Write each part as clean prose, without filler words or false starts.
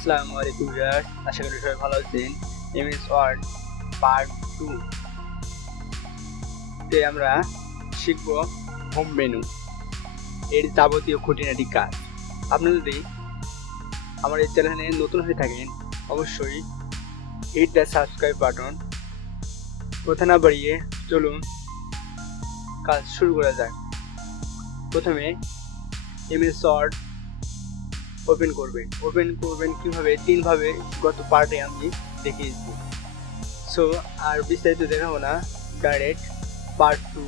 আসসালামু আলাইকুম ভিউয়ার্স, আশা করি সবাই ভালো আছেন। এমএস ওয়ার্ড পার্ট 2 তে আমরা শিখব হোম মেনু এর যাবতীয় খুঁটিনাটি কাজ। আপনি যদি আমার এই চ্যানেলে নতুন হয়ে থাকেন অবশ্যই হিট দ্য সাবস্ক্রাইব বাটন। কথা না বাড়িয়ে চলুন কাজ শুরু করা যাক। প্রথমে এমএস ওয়ার্ড ওপেন করবেন কিভাবে, তিনভাবে গত পার্টে আমি দেখিয়েছি। সো আর বিস্তারিত দেখাবো না, ডাইরেক্ট পার্ট 2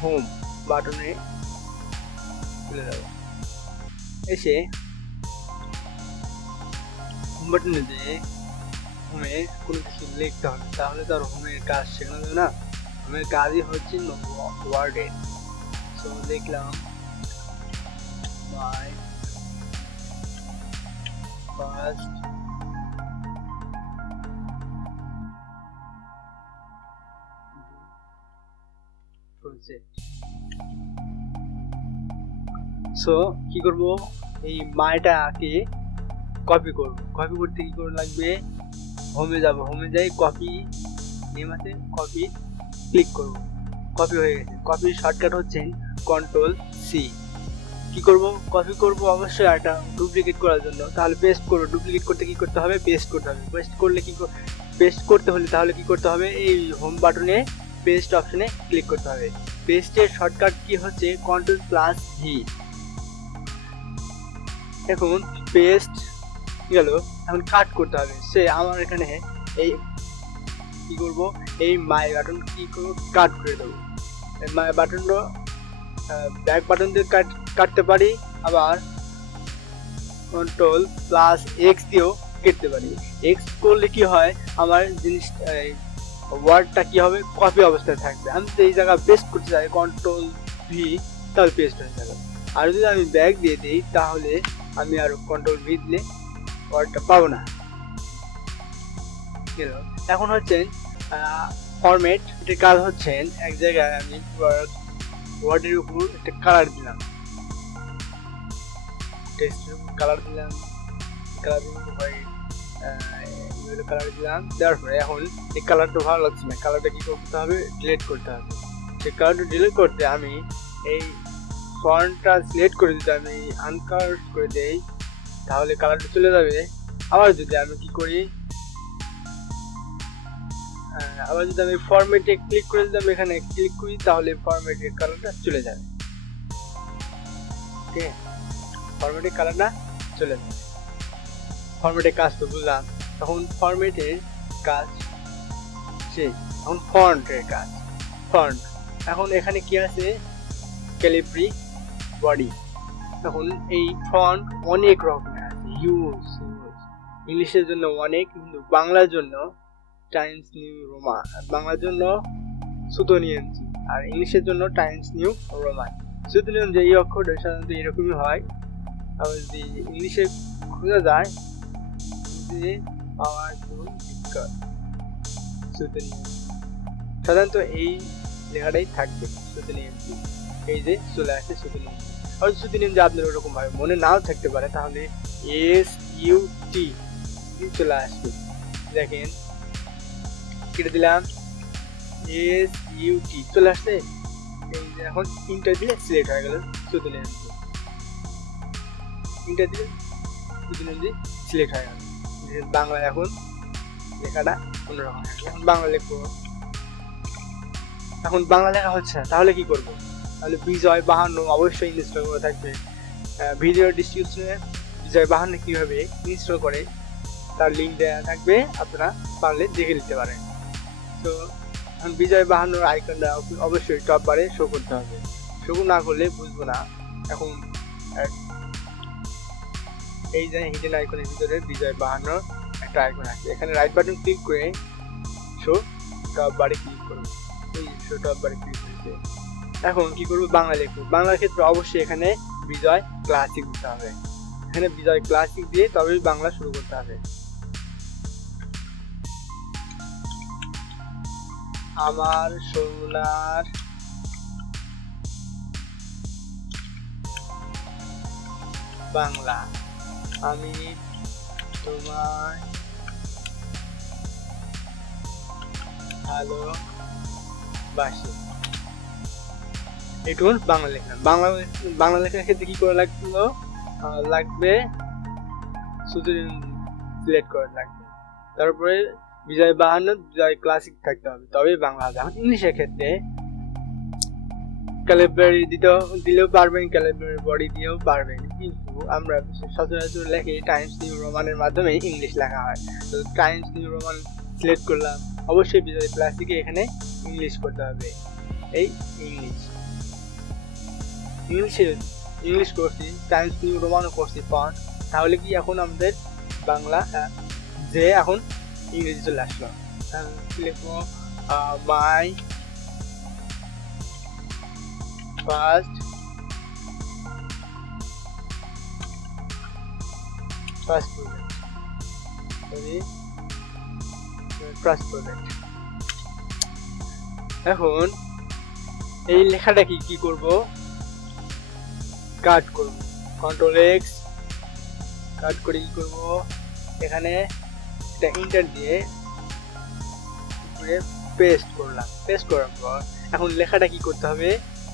হোম বাটনে চলে যাব। এসে হোম বাটনে দিয়ে হোমে কোনো কিছু লিখতে হবে, তাহলে তো আর হোমের কাজ শেখানো যাবে না। হোমের কাজই হচ্ছে ওয়ার্ডে। সো লিখলাম মাই ফার্স্ট প্রজেক্ট। সো কি করব, এই মাইটাকে কপি করতে কি করে লাগবে, হোমে যাব, হোমে যাই কপি নেম আছে, কপি ক্লিক করব, কপি হয়ে গেছে। কপির শর্টকাট হচ্ছে কন্ট্রোল সি। কি করব, কপি করব অবশ্যই একটা ডুপ্লিকেট করার জন্য, তাহলে পেস্ট করব। ডুপ্লিকেট করতে কি করতে হবে, পেস্ট করতে হবে। পেস্ট করতে হলে তাহলে কি করতে হবে, এই হোম বাটনে পেস্ট অপশনে ক্লিক করতে হবে। পেস্টের শর্টকাট কি হচ্ছে কন্ট্রোল প্লাস ভি। এখন পেস্ট গেল, এখন কাট করতে হবে। সে আমার এখানে এই কি করব, এই মাই বাটন কি করব, কাট করে দেবো। মাই বাটনটা ব্যাক বাটন দিয়ে কাটতে পারি, আবার কন্ট্রোল প্লাস এক্স দিয়েও কেটে পারি। এক্স করলে কি হয়, আমার জিনিস ওয়ার্ডটা কি হবে, কপি অবস্থায় থাকবে। আমি যদি এই জায়গা পেস্ট করতে চাই কন্ট্রোল ভি, তাহলে পেস্ট হয়ে যাবে। আর যদি আমি ব্যাক দিয়ে দিই তাহলে আমি আর কন্ট্রোল ভি দিলে ওয়ার্ডটা পাবো না। এখন হচ্ছে ফরম্যাট এর কাজ হচ্ছে, এক জায়গায় আমি ওয়ার্ডের উপর একটা কালার দিলাম, টেক্সটের উপর কালার দিলাম, কালার দিলাম, দেওয়ার পরে এখন এই কালারটা ভালো লাগছে না, কালারটা কি করতে হবে, ডিলিট করতে হবে। সেই কালারটা ডিলিট করতে আমি এই ফন্টটা সিলেক্ট করে দিতে আমি আনকালার করে দেই, তাহলে কালারটা চলে যাবে। আবার যদি আমি কি করি, আবার যদি আমি ফরম্যাটে ক্লিক করে দিতাম, এখানে ক্লিক করি, তাহলে ফরম্যাটের কালারটা চলে যাবে। ঠিক আছে, ফরম্যাটের কালারটা চলে যাবে। ফরম্যাটের কাজ তো বুঝলাম, তখন ফরম্যাটের কাজ শেষ। এখন ফন্টের কাজ, ফন্ট। এখন এখানে কি আছে, ক্যালিব্রি বডি। তখন এই ফন্ট অনেক রকমের আছে, ইউজ ইংলিশের জন্য অনেক, কিন্তু বাংলার জন্য টাইমস নিউ রোমান, বাংলার জন্য সুতোনিয়ানজি, আর ইংলিশের জন্য টাইমস নিউ রোমান। সুতোনিয়ান যে এই অক্ষরটা সাধারণত এরকমই হয়। আবার যদি ইংলিশে খোঁজা যায় যে পাওয়ার টু ডিসকাস, সুতোনিয়ানজি সাধারণত এই লেখাটাই থাকবে, সুতোনিয়ানজি। এই যে চলে আসে সুতোনিয়ানজি। আর সুতোনিয়ানজি আপনার ওরকম ভাবে মনে নাও থাকতে পারে, তাহলে SUT চলে আসবে। দেখেন কেটে দিলাম, SUT চলে আসছে। এই যে এখন ইন্টার দিলে সিলেক্ট হয়ে গেল সুতোনিয়ানজি, ইন্টার দিলে সুতোনিয়ানজি সিলেক্ট হয়ে গেল। বাংলা এখন লেখাটা অন্যরকম। এখন বাংলা লিখবো, এখন বাংলা লেখা হচ্ছে না, তাহলে কি করব, তাহলে বিজয় 52 অবশ্যই ইনস্টল করা থাকবে। ভিডিও ডিসক্রিপশনে বিজয় 52 কিভাবে ইনস্টল করে তার লিঙ্ক দেওয়া থাকবে, আপনারা পারলে দেখে নিতে পারেন। তো এখন বিজয় 52 আইকনটা অবশ্যই টপ বারে শো করতে হবে, শো না করলে বুঝবো না। এখন এই যে হিডেন আইকনের ভিতরে বিজয় 52 একটা আইকন আছে, এখানে রাইট বাটন ক্লিক করে শো টপ বারে ক্লিক করব। এই শো টপ বারে ক্লিক করেছে। এখন কি করব, বাংলা লিখবো। বাংলার ক্ষেত্রে অবশ্যই এখানে বিজয় ক্লাসিক দিতে হবে, এখানে বিজয় ক্লাসিক দিয়ে তবেই বাংলা শুরু করতে হবে। আমার সোনার বাংলা, আমি তোমার ভালোবাসি। একটু বাংলা লিখলাম। বাংলা লেখার ক্ষেত্রে কি করা লাগবে শুধু সিলেক্ট করা লাগবে, তারপরে বিজয় বাহান্ন বিজয় ক্লাসিক থাকতে হবে, তবেই বাংলা হবে। এখন ইংলিশের ক্ষেত্রে ক্যালিব্রেরি দিলেও পারবেন, ক্যালিব্রেরি বডি দিয়েও পারবেন, কিন্তু আমরা সচরাচর লেখে টাইমস নিউ রোমানের মাধ্যমে ইংলিশ লেখা হয়। তো টাইমস নিউ রোমান সিলেক্ট করলাম, অবশ্যই বিজয় ক্লাসিকে এখানে ইংলিশ করতে হবে। এই ইংলিশ করছি, টাইমস নিউ রোমানও করছি ফন্ট, তাহলে কি এখন আমাদের বাংলা যে এখন ইংরেজি চলে আসলো। লিখবো মাই ফার্স্ট প্রজেক্ট। এখন এই লেখাটা কি করব, কাট করব, কন্ট্রোল এক্স কাট করে কি করব, এখানে এটা ইন্টার দিয়ে পেস্ট করলাম। পেস্ট করার পর এখন লেখাটা কি করতে হবে,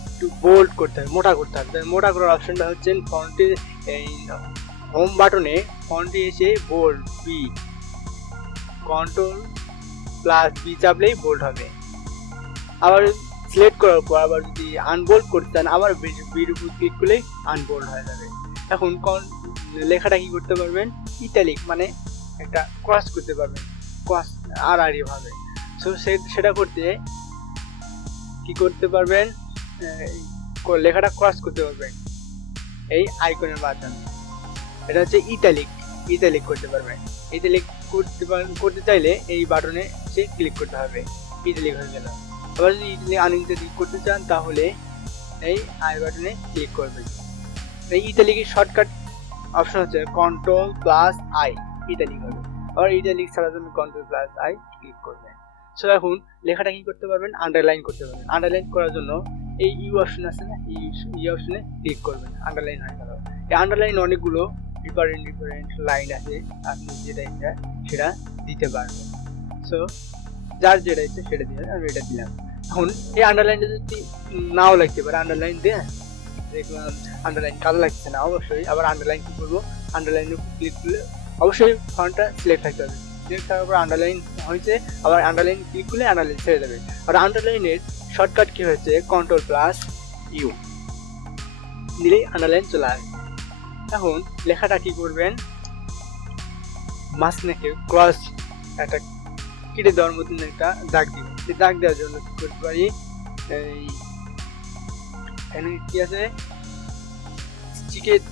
একটু বোল্ড করতে হবে, মোটা করতে হবে। মোটা করার অপশনটা হচ্ছে ফন্টের এই হোম বাটনে ফন্টে এসে bold B, control plus B চাপলেই বোল্ড হবে। আবার সিলেক্ট করার পর আবার যদি আনবোল্ড করতে চান আবার বির উপর ক্লিক করলেই আনবোল্ড হয়ে যাবে। এখন লেখাটা কি করতে পারবেন, ইটালিক মানে একটা ক্রস করতে পারবেন, ক্রস আড়াআড়ি ভাবে। সো সেটা করতে কি করতে পারবেন, লেখাটা ক্রস করতে পারবেন এই আইকনের মাধ্যমে। এটা হচ্ছে ইটালিক করতে পারবেন। ইটালিক করতে চাইলে এই বাটনে সে ক্লিক করতে হবে, ইটালিক হয়ে গেল। আবার যদি ইটালিক আনইটালিক করতে চান তাহলে এই আই বাটনে ক্লিক করবেন। এই ইটালিকের শর্টকাট অপশন হচ্ছে কন্ট্রোল প্লাস আই, ইটালিক হবে। আবার ইটালিক ছাড়ার জন্য কন্ট্রোল প্লাস আই ক্লিক করবেন। সো এখন লেখাটা কি করতে পারবেন, আন্ডারলাইন করতে পারবেন। আন্ডারলাইন করার জন্য এই ইউ অপশন আছে না, এই অপশনে ক্লিক করবেন, আন্ডারলাইন হয়ে গেল। এই আন্ডারলাইন অনেকগুলো ডিফারেন্ট লাইন আছে, আপনি যেটা ইচ্ছা সেটা দিতে পারবেন। সো যার যেটা ইচ্ছে সেটা দিয়ে আমি এটা দিলাম। এখন এই আন্ডারলাইনটা যদি নাও লাগতে পারে, আন্ডারলাইন দিয়ে দেখলাম আন্ডারলাইন কালো লাগছে না, অবশ্যই আবার আন্ডারলাইন কি করবো, আন্ডারলাইনে ক্লিক করলে অবশ্যই ফন্টটা সিলেক্ট থাকতে হবে। সিলেক্ট থাকার পর আন্ডারলাইন হয়েছে, আবার আন্ডারলাইন ক্লিক করলে আন্ডারলাইন ছেড়ে যাবে। আর আন্ডারলাইনের শর্টকাট কি হয়েছে, কন্ট্রোল প্লাস ইউ দিলেই আন্ডারলাইন চলে আসবে। এখন লেখাটা কি করবেন, মাঝখানে ক্রস একটা কেটে দেওয়ার মতন একটা দাগ দিবেন। এই দাগ দেওয়ার জন্য কি করতে পারি, এই এখানে কি আছে চিকেন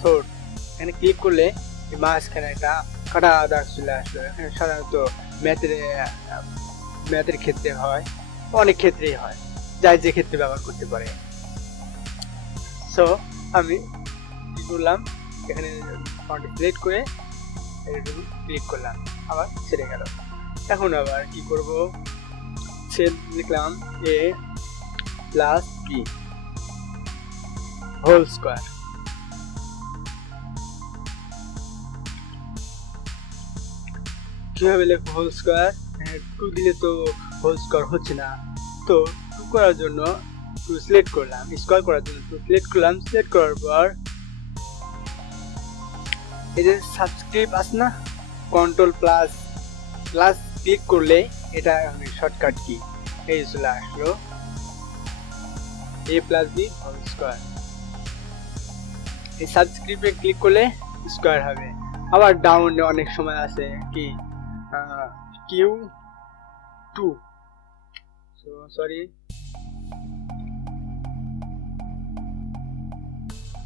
থ্রোট, এখানে ক্লিক করলে মাঝখানে একটা কাটা দাগ চলে আসবে। এখানে সাধারণত ম্যাথের ক্ষেত্রে হয়, অনেক ক্ষেত্রেই হয়, যাই যে ক্ষেত্রে ব্যবহার করতে পারে। সো আমি কি করলাম, এখানে ফন্ট সিলেক্ট করে ক্লিক করলাম, আবার ছেড়ে গেল। এখন আবার কি করব, লিখলাম এ প্লাস বি হোল স্কোয়ার। কিভাবে লিখবো হোল স্কোয়ার, 2 দিলে তো হোল স্কোয়ার হচ্ছে না, তো 2 করার জন্য 2 সিলেক্ট করলাম, স্কোয়ার করার জন্য 2 সিলেক্ট করলাম। সিলেক্ট করার পর এই যে সাবস্ক্রিপ্ট আছে না, কন্ট্রোল প্লাস ক্লিক করলে এটা শর্টকাট কি এই চলে আসলো, a plus B whole square. এই সাবস্ক্রিপ্টে ক্লিক করলে স্কোয়ার হবে। আবার ডাউনে অনেক সময় আছে কি Q2, সরি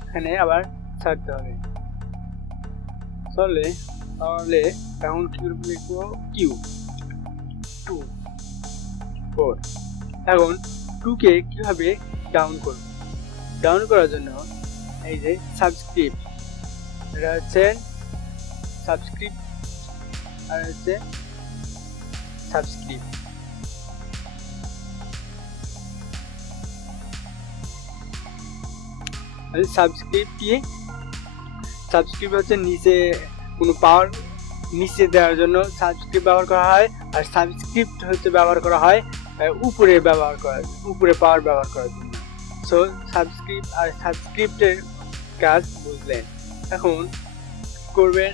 এখানে আবার ছাড়তে হবে। তাহলে এখন কি লিখবো, Q2 4। এখন 2 কে কিভাবে ডাউন করব, ডাউন করার জন্য এই যে সাবস্ক্রিপ্ট, এটা হচ্ছে সাবস্ক্রিপ্ট আর হচ্ছে সাবস্ক্রিপ্ট। সাবস্ক্রিপ্ট কি, সাবস্ক্রিপ্ট হচ্ছে নিচে কোনো পাওয়ার নিচে দেওয়ার জন্য সাবস্ক্রিপ্ট ব্যবহার করা হয়, আর সাবস্ক্রিপ্ট হচ্ছে ব্যবহার করা হয় উপরে পাওয়ার ব্যবহার করার জন্য। সো সাবস্ক্রিপ্ট আর সাবস্ক্রিপ্টের কাজ বুঝলেন। এখন করবেন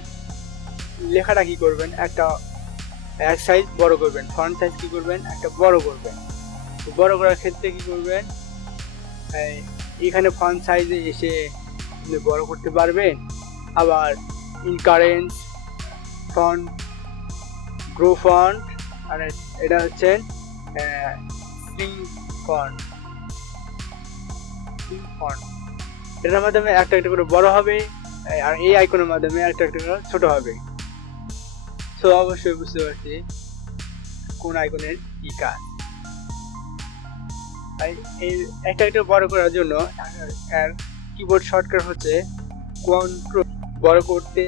লেখাটা কি করবেন, এক সাইজ বড় করবেন, ফন্ট সাইজ কি করবেন একটা বড় করবেন। বড় করার ক্ষেত্রে কি করবেন, এখানে ফন্ট সাইজে এসে বড় করতে পারবেন। আবার ইনকারেন্স ফন্ট, গ্রো ফন্ট, আর এটা হচ্ছে স্ট্রিং ফন্ট। এটার মাধ্যমে একটা একটা করে বড় হবে, আর এই আইকনের মাধ্যমে একটা একটা করে ছোট হবে। তো অবশ্যই বুঝতে পারছি কোন আইকনের কি কাজ। একটা একটা বড় করার জন্য কিবোর্ড শর্টকাট হচ্ছে কন্ট্রোল, বড় করতে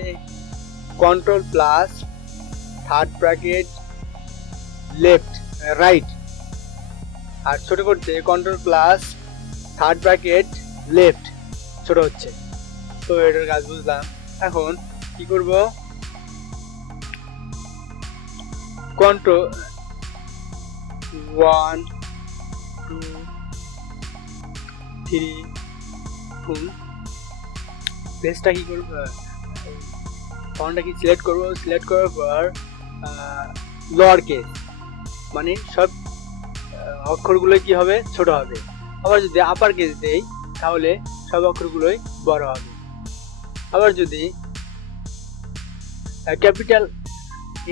control plus third bracket left right, আর ছোট করতে control plus third bracket left, ছোট হচ্ছে। তো এটার কাজ বুঝলাম। এখন কি করব, কন্ট্রোল 1 2 3 পেজটা কি করব, ফন্টটা কি সিলেক্ট করব, সিলেক্ট করার পর লোয়ার কেস মানে সব অক্ষরগুলো কি হবে ছোট হবে। আবার যদি আপার কেস দেই তাহলে সব অক্ষরগুলোই বড় হবে। আবার যদি ক্যাপিটাল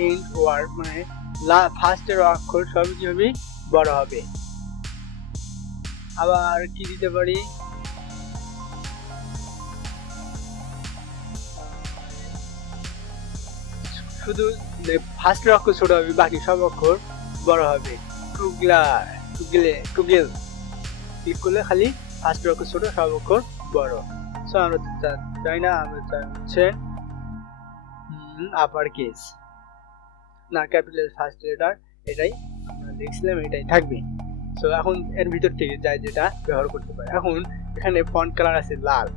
ইন ওয়ার্ড মানে ফার্স্টের অক্ষর সব কি হবে বড় হবে। আবার কি দিতে পারি, শুধু ফার্স্টের অক্ষর ছোট হবে, বাকি সব অক্ষর বড় হবে। টুগেল ক্লিক করলে খালি ফার্স্টের অক্ষর ছোট, সব অক্ষর বড়। সো আমরা চাই না, আমরা চাই হচ্ছে আপার কেস না ক্যাপিটাল ফার্স্ট লেটার, এটাই আমরা দেখছিলাম এটাই থাকবে। সো এখন এর ভিতর থেকে যাই যেটা ব্যবহার করতে পারি। এখন এখানে ফন্ট কালার আছে লাল,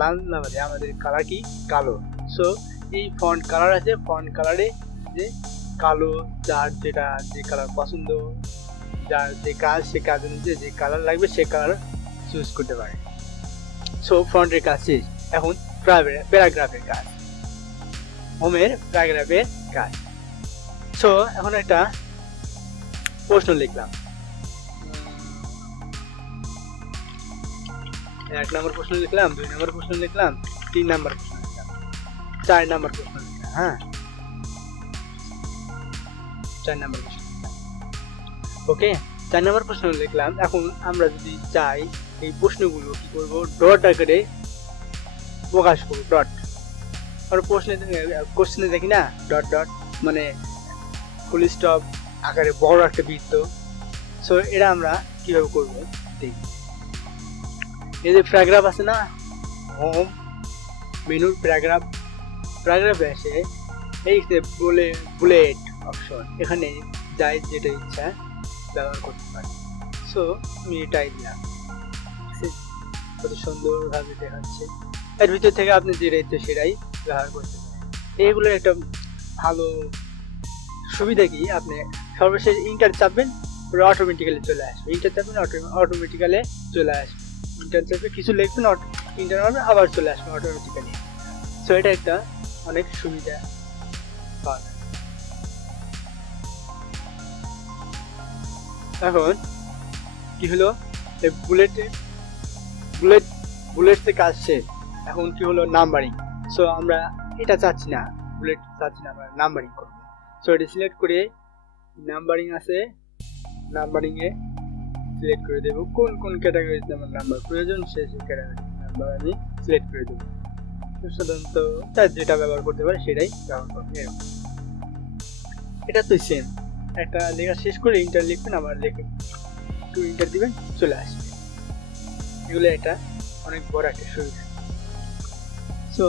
লাল না মানে আমাদের কালার কি কালো। সো এই ফন্ট কালার আছে, ফন্ট কালারে যে কালো যার যেটা যে কালার পছন্দ, যার যে কাজ সে কাজ অনুযায়ী যে কালার লাগবে সে কালার চুজ করতে পারে। সো ফন্টের কাজ শেষ। এখন প্যারাগ্রাফের কাজ, হোমের প্যারাগ্রাফের কাজ। সো এখন একটা প্রশ্ন লিখলাম, 1 নম্বর প্রশ্ন লিখলাম, 2 নম্বর প্রশ্ন লিখলাম, 3 নম্বর প্রশ্ন লিখলাম, 4 নম্বর প্রশ্ন লিখলাম। হ্যাঁ 4 নম্বর প্রশ্ন লিখলাম। ওকে 4 নম্বর প্রশ্ন লিখলাম। এখন আমরা যদি চাই এই প্রশ্নগুলো কি করব, ডট আকারে প্রকাশ করব। ডট আর কোশ্চেনে দেখি না ডট ডট মানে ফুল স্টপ আকারে বড় একটা বৃত্ত। সো এটা আমরা কিভাবে করব দেখি। এই যে প্যারাগ্রাফ আছে না, হোম মেনুর প্যারাগ্রাফে এসে এই যে বুলেট অপশন, এখানে যাই যেটা ইচ্ছা ব্যবহার করতে পারি। সো আমি এটাই দিলাম, কত সুন্দরভাবে দেখাচ্ছে। এর ভিতর থেকে আপনি যেটা ইচ্ছে সেটাই ব্যবহার করতে পারেন। এইগুলোর একটা ভালো সুবিধা কি, আপনি সর্বশেষ ইন্টার চাপবেন অটোমেটিক্যালি চলে আসবে, ইন্টার চাপবেন অটোমেটিক্যালি চলে আসবে, ইন্টার চাপবে কিছু লিখবেন ইন্টার মারবেন আবার চলে আসবে অটোমেটিক্যালি। সো এটা একটা অনেক সুবিধা পাওয়া যায়। এখন কি হলো, এই বুলেটের কাজ শেষ। এখন কি হলো নাম্বারিং। সো আমরা এটা চাচ্ছি না, বুলেট চাচ্ছি না, আমরা নাম্বারিং করবো। সো এটা সিলেক্ট করে নাম্বারিং আছে, নাম্বারিং এ সিলেক্ট করে দেবো কোন কোন ক্যাটাগরিতে আমার নাম্বার প্রয়োজন, সেই ক্যাটাগরি নাম্বার আমি সিলেক্ট করে দেবো। সাধারণত তার যেটা ব্যবহার করতে পারে সেটাই ব্যবহার করবে। এটা তো সেম, একটা লেখা শেষ করে ইন্টার লিখবেন, আবার লিখে একটু ইন্টার দিবেন চলে আসবে। এগুলো এটা অনেক বড় একটা সুবিধা। সো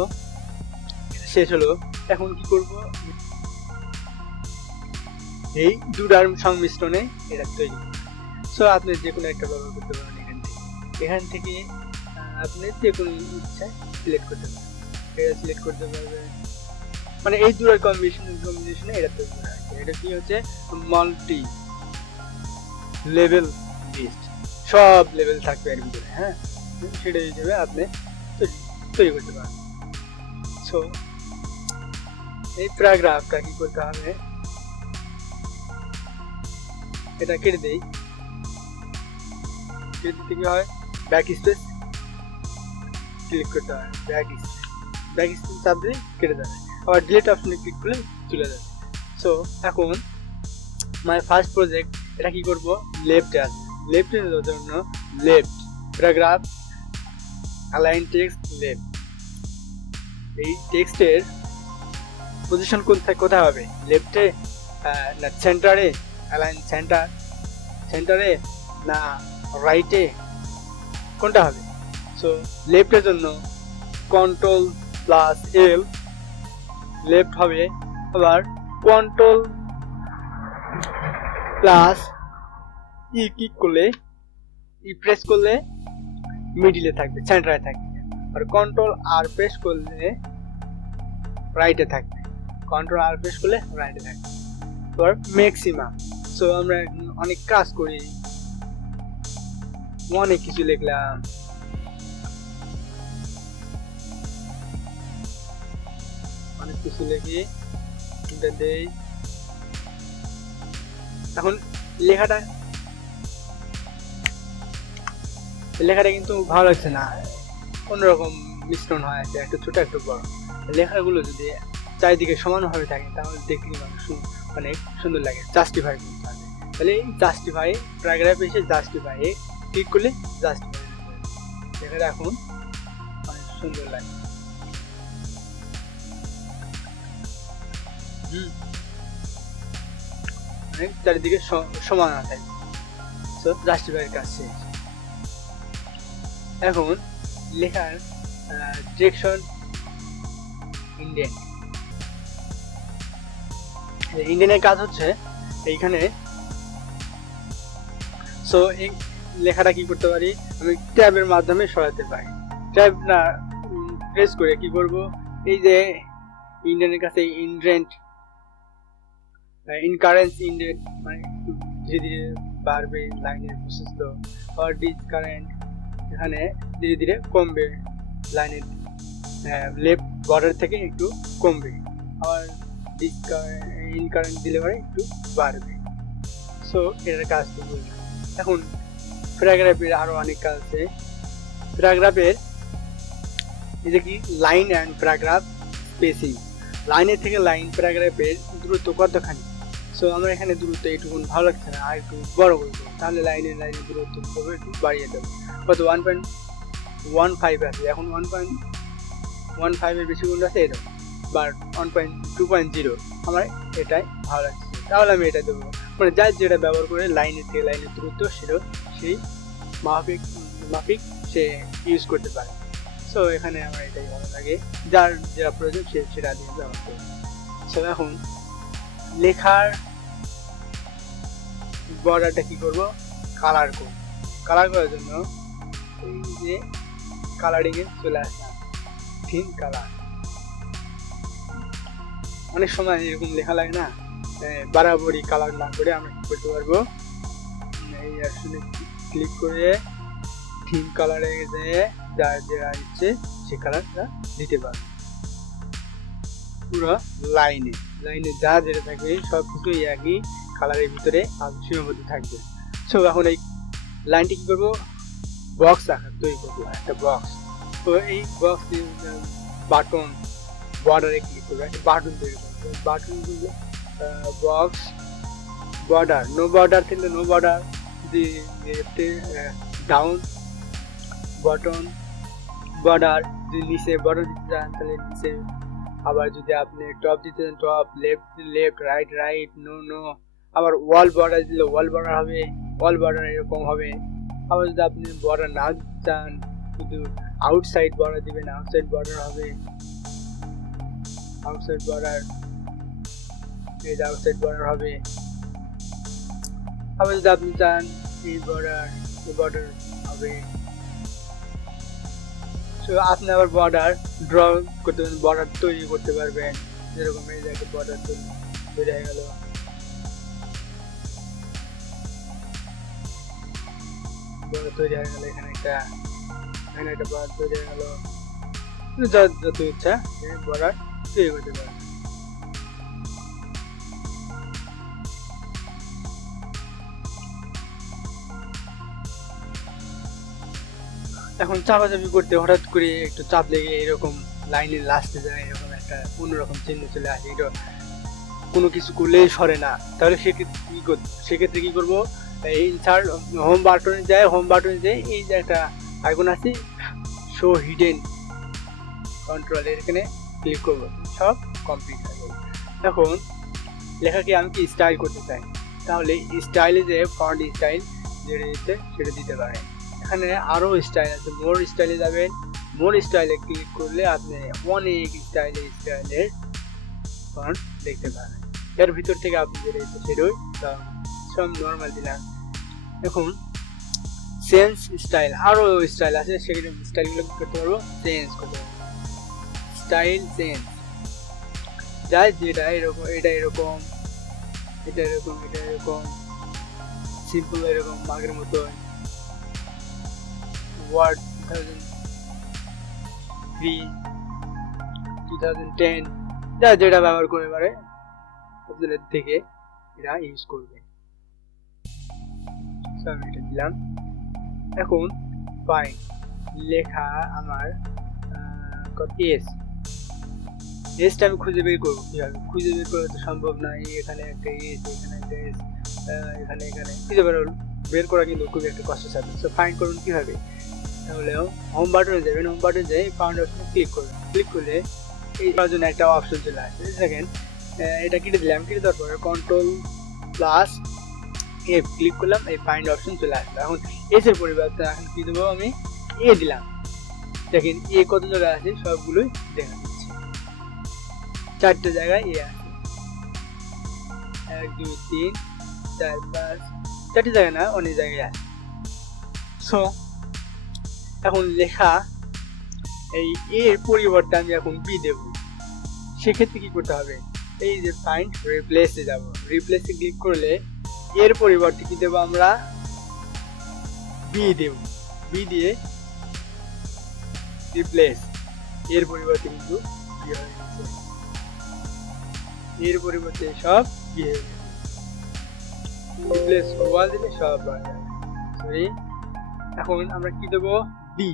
শেষ হলো। এখন কি করব, এই দুটার সংমিশ্রণে এটা তৈরি। সো আপনি যে কোনো একটা ব্যবহার করতে পারেন। এখান থেকে আপনি যে কোনো ইচ্ছা সিলেক্ট করতে পারেন, এটা সিলেক্ট করতে পারবেন, মানে এই দুটোর কম্বিনেশনে এটা তৈরি করা হয়েছে। এটা কি হচ্ছে মাল্টি লেভেল লিস্ট, সব লেভেল থাকবে এর ভিতরে। হ্যাঁ, সেটা হিসেবে আপনি তৈরি করতে পারেন। সো এই প্যারাগ্রাফটা কি করতে হবে, এটা কেটে দেই। কেটে দিতে কি হয়, ব্যাক স্পেস ক্লিক করতে হয়, ব্যাক স্পেস চাপ দিলে কেটে যাবে, আবার ডিলিট অপশনে ক্লিক করলে চলে যাবে। সো এখন মাই ফার্স্ট প্রজেক্ট, এটা কি করব, লেফটে আসবে, লেফটে যাওয়ার জন্য left paragraph align text left. এই টেক্সটের পজিশন কোথায় হবে, লেফটে না সেন্টারে, অ্যালাইন সেন্টারে না রাইটে, কোনটা হবে? সো লেফটের জন্য কন্ট্রোল প্লাস এল লেফট হবে, আবার কন্ট্রোল প্লাস ই ক্লিক করলে, ই প্রেস করলে মিডিলে থাকবে, সেন্টারে থাকবে, আর কন্ট্রোল আর প্রেস করলে রাইটে থাকবে, কন্ট্রোল আর প্রেস করলে রাইটে থাকবে। এবার ম্যাক্সিমাম, সো আমরা অনেক কাজ করি, অনেক কিছু লিখলাম, অনেক কিছু লিখি, এটা দেই। এখন লেখাটা কিন্তু ভালো লাগছে না, অন্যরকম মিশ্রণ হয়, একটু ছোট একটু বড়। লেখাগুলো যদি চারিদিকে সমানভাবে থাকে তাহলে দেখতে অনেক সুন্দর লাগে, জাস্টিফাই করতে হবে। তাহলে এই জাস্টিফাই প্যারাগ্রাফে এসে জাস্টিফাই ক্লিক করলে জাস্টিফাই লেখাটা এখন অনেক সুন্দর লাগে। চারিদিকে সমান থাকে, সো জাস্টিফাইয়ের কাজ শেষ। এখন লেখার ডিরেকশন ইন্ডেনের কাজ হচ্ছে এইখানে। সো এই লেখাটা কি করতে পারি, আমি ট্যাবের মাধ্যমে সরাতে পারি। ট্যাব না প্রেস করে কি করব, এই যে ইন্ডেনের কাছে ইনডেন্ট ইনকারেন্স ইন্ডেন্ট, মানে ধীরে ধীরে বাড়বে লাইনের প্রশস্ত, আর ডিসকারেন্ট এখানে ধীরে ধীরে কমবে, লাইনের লেফট বর্ডার থেকে একটু কমবে, আবার ইনকারেন্ট দিলে পরে একটু বাড়বে। সো এটার কাজ তো বুঝলাম। এখন প্যারাগ্রাফের আরো অনেক কাজ আছে। প্যারাগ্রাফের এই যে কি লাইন অ্যান্ড প্যারাগ্রাফ স্পেসিং, লাইনের থেকে লাইন প্যারাগ্রাফের দূরত্ব কতখানি। সো আমরা এখানে দূরত্ব একটু ভালো লাগছে না, আর একটু বড় করবো, তাহলে লাইনের দূরত্ব একটু বাড়িয়ে দেবো। কত 1.15 আছে, এখন 1.15 এর বেশি গুণ আছে এটা, বা 1.2.0 আমার এটাই ভালো লাগছে, তাহলে আমি এটা দেবো। মানে যার যেটা ব্যবহার করে লাইনের থেকে লাইনের দূরত্ব সেই মাফিক সে ইউজ করতে পারে। সো এখানে আমার এটাই ভালো লাগে, যার যেটা প্রয়োজন সেটা দিয়ে ব্যবহার করবে। সো এখন লেখার বর্ডারটা কি করব, কালার করব। কালার করার জন্য এই যে কালারিং এ চলে আসা, থিম কালার। অনেক সময় এরকম লেখা লাগে না, বাড়াবাড়ি কালার না করে আমরা কি করতে পারবো, এই আসলে ক্লিক করে থিম কালারে যেয়ে যার যেটা ইচ্ছে সে কালারটা দিতে পারবো। পুরো লাইনে যা যেটা থাকবে সব কিছু একই কালারের ভিতরে সীমাবদ্ধ থাকবে। সো এখন এই লাইনটি কি করবো, বক্স আকার তৈরি করবো, একটা বক্স। তো এই বক্স বাটন বর্ডারে ক্লিক করবো, একটা বাটন তৈরি করবো, button box border, no border থাকলে নো বর্ডার, যদি ডাউন বাটন বর্ডার, যদি নিচে বর্ডার দিতে চান তাহলে নিচে, আবার যদি আপনি টপ দিতে চান টপ, লেফট রাইট নো, আবার ওয়াল বর্ডার দিলে ওয়াল বর্ডার হবে, ওয়াল বর্ডার এরকম হবে। আবার যদি আপনি বর্ডার না দিতে চান, শুধু আউটসাইড বর্ডার দিবেন, আউটসাইড বর্ডার হবে, আউটসাইড বর্ডার, এই যে আউটসাইড বর্ডার হবে। আবার যদি আপনি চান এই বর্ডার হবে। সো আপনি আবার বর্ডার ড্র করতে পারবেন, বর্ডার তৈরি করতে পারবেন, যেরকম এই যে একটা বর্ডার তৈরি হয়ে গেল, তৈরি হয়ে গেল, এখানে একটা বর্ডার তৈরি হয়ে গেল। যত ইচ্ছা বর্ডার তৈরি করতে পারে। এখন চাপাচাপি করতে হঠাৎ করে একটু চাপ লেগে এরকম লাইনের লাস্টে যায়, এরকম একটা অন্যরকম চিহ্ন চলে আসে, এটা কোনো কিছু করলেই সরে না। তাহলে সেক্ষেত্রে কি করবো, ইনসার্ট হোম বাটনে যায়, এই যে একটা আইকন আছে শো হিডেন কন্ট্রোল, এখানে ক্লিক করবো, সব কমপ্লিট হয়ে যাবে। এখন লেখাকে আমি কি স্টাইল করতে চাই, তাহলে স্টাইলে যে ফন্ট স্টাইল যেটা দিতে সেটা দিতে পারেন। এখানে আরো স্টাইল আছে, মোর স্টাইলে যাবেন, মোর স্টাইলে ক্লিক করলে আপনি অনেক স্টাইলের ফন্ট দেখতে পাবেন। এর ভিতর থেকে আপনি যেটা ইচ্ছে সেটাই সব নর্মাল দিলাম। এখন চেঞ্জ স্টাইল, আরো স্টাইল আছে, সেগুলো স্টাইলগুলো করতে পারবো, চেঞ্জ করতে পারবো, স্টাইল চেঞ্জ যাই, যেটা এরকম, এটা এরকম, এটা এরকম, এটা এরকম সিম্পল, এরকম আগের মতো ওয়ার্ড 2003 2010 যা যেটা ব্যবহার করে পারে আপনাদের থেকে এরা ইউজ করবে। আমি এটা দিলাম। এখন ফাইন লেখা আমার এসটা আমি খুঁজে বের করবো কিভাবে, খুঁজে বের করা তো সম্ভব না, এখানে একটা এস, এখানে একটা এস, এখানে খুঁজে বের করা কিন্তু খুবই একটা কষ্টসাধ্য। তো ফাইন্ড করুন কিভাবে, তাহলে হোম বাটনে যাবেন, হোম বাটনে যাই ফাউন্ড অপশনে ক্লিক করবেন, ক্লিক করলে এই জন্য একটা অপশন চলে আসবে। দেখেন এটা কেটে দিলাম, কেটে দেওয়ার পরে Ctrl+F ক্লিক করলাম, এই ফাইন্ড অপশন চলে আসবে। এখন এস এর পরিবর্তে এখন কি দেবো, আমি এ দিলাম। দেখেন এ কত জায়গায় আছে সবগুলোই দেখা দিচ্ছে, 4টে জায়গায় এ আছে, 1 2 3 4 5, 4টে জায়গায় না, অনেক জায়গায় আছে। সো এখন লেখা এই এর পরিবর্তে আমি এখন বি দেব, সেক্ষেত্রে কি করতে হবে, এই যে ফাইন্ড রিপ্লেসে যাব, রিপ্লেসে ক্লিক করলে এর পরিবর্তে কি দেব, আমরা বি দেব, বি দিয়ে রিপ্লেস, এর পরিবর্তে কিন্তু বি হয়ে গেছে, এর পরিবর্তে সব বি হয়ে গেছে, রিপ্লেস ওয়াল দিলে সব হয়ে যাবে। সরি, এখন আমরা কি দেব, ডি,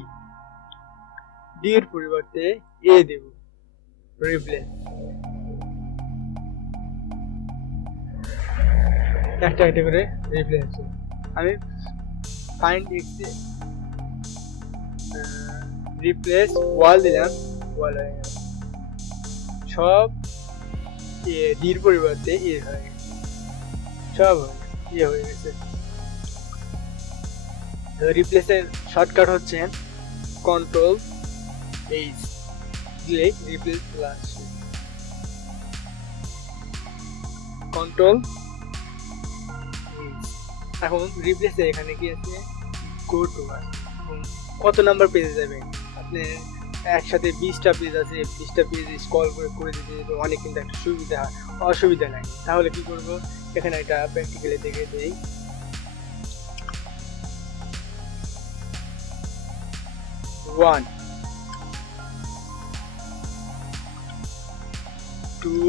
ডি এর পরিবর্তে এ দেব, রিপ্লেস, একটা একটা করে রিপ্লেস। আমি ফাইন্ড এক্সে রিপ্লেস ওয়াল দিলাম, ওয়াল হয়ে গেল, সব ডির পরিবর্তে এ হয়ে গেছে, সব ইয়ে হয়ে গেছে। রিপ্লেসের শর্টকাট হচ্ছে Ctrl+H দিলে রিপ্লেস প্লাস, Ctrl+H। এখন রিপ্লেসে এখানে কি আছে, গো টু আছে, কত নাম্বার পেজে যাবেন আপনি, একসাথে 20টা পেজ আছে, 20টা পেজ স্ক্রল করে দিতে অনেক কিন্তু একটা অসুবিধা নাই। তাহলে কি করব, এখানে একটা প্র্যাকটিক্যালি দেখে দেই, ওয়ান 2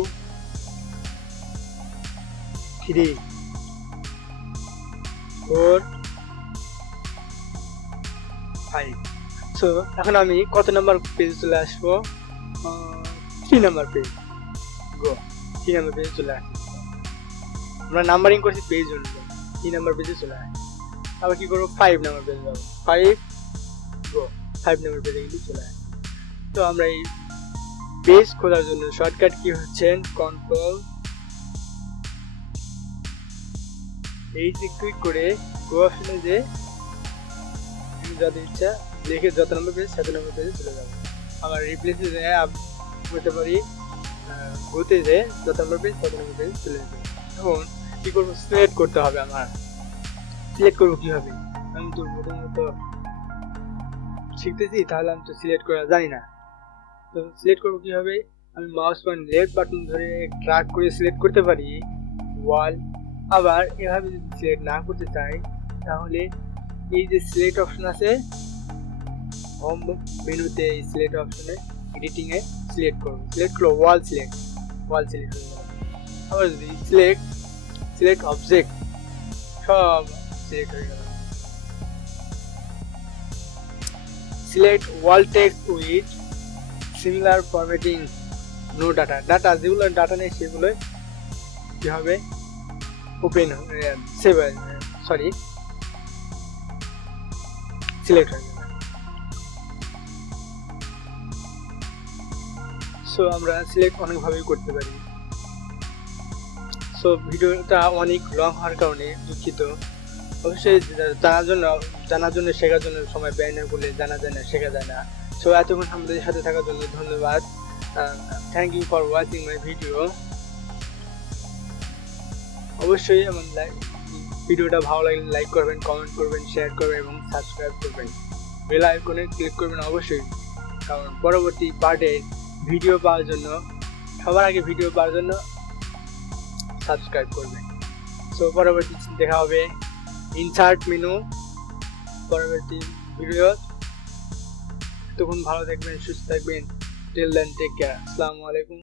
3 4 5। সো এখন আমি কত নাম্বার পেজ চলে আসবো, 3 নাম্বার পেজ, গো 3 নাম্বার পেজে চলে আসবে, আমরা নাম্বারিং করছি পেজ অনুযায়ী, 3 নাম্বার পেজে চলে আসবে। আবার কি করবো, 5 নাম্বার পেজে যাবো, 5 গো 5 নাম্বার পেজে কিন্তু চলে আসবে। তো আমরা এই পেজ খোলার জন্য শর্টকাট কি হচ্ছে, Ctrl+H ক্লিক করে গো অপশনে যে যত ইচ্ছা লিখে যত নম্বর পেজ সেত নম্বর পেজে চলে যাবো। আবার রিপ্লেসে যে করতে পারি, গোতে যে যত নম্বর পেজ তত নম্বর পেজে চলে যাবে। এখন কি করবো, সিলেক্ট করতে হবে, আমার সিলেক্ট করবো কিভাবে, আমি তো প্রথমত শিখতেছি, তাহলে আমি তো সিলেক্ট করা জানি না। তো সিলেক্ট করবো কিভাবে, আমি মাউস পয়েন্ট লেফট বাটন ধরে ড্র্যাগ করে সিলেক্ট করতে পারি ওয়াল। আবার এভাবে যদি সিলেক্ট না করতে চাই তাহলে এই যে সিলেক্ট অপশন আছে হোম মেনুতে, এই সিলেক্ট অপশনে এডিটিং এ সিলেক্ট করব, সিলেক্ট করব ওয়াল সিলেক্ট হয়ে গেল। আবার যদি সিলেক্ট অবজেক্ট, সব সিলেক্ট হয়ে গেল। Select all text with similar formatting no data যেগুলো ডাটা নেই সেগুলো কি হবে ওপেন সিলেক্ট হয়ে যাবে। সো আমরা সিলেক্ট অনেকভাবেই করতে পারি। সো ভিডিওটা অনেক লং হওয়ার কারণে দুঃখিত। অবশ্যই জানার জন্য শেখার জন্য সময় ব্যয় না করলে জানা যায় না, শেখা যায় না। সো এতক্ষণ আমাদের সাথে থাকার জন্য ধন্যবাদ। Thank you for watching my video. অবশ্যই আমার ভিডিওটা ভালো লাগলে লাইক করবেন, কমেন্ট করবেন, শেয়ার করবেন এবং সাবস্ক্রাইব করবেন। বেল আইকনে ক্লিক করবেন অবশ্যই, কারণ পরবর্তী পার্টের ভিডিও পাওয়ার জন্য, সবার আগে ভিডিও পাওয়ার জন্য সাবস্ক্রাইব করবেন। সো পরবর্তী দেখা হবে ইনসার্ট মেনু পরবর্তী ভিডিও। তখন ভালো থাকবেন, সুস্থ থাকবেন। Till then take care. আসসালামু আলাইকুম।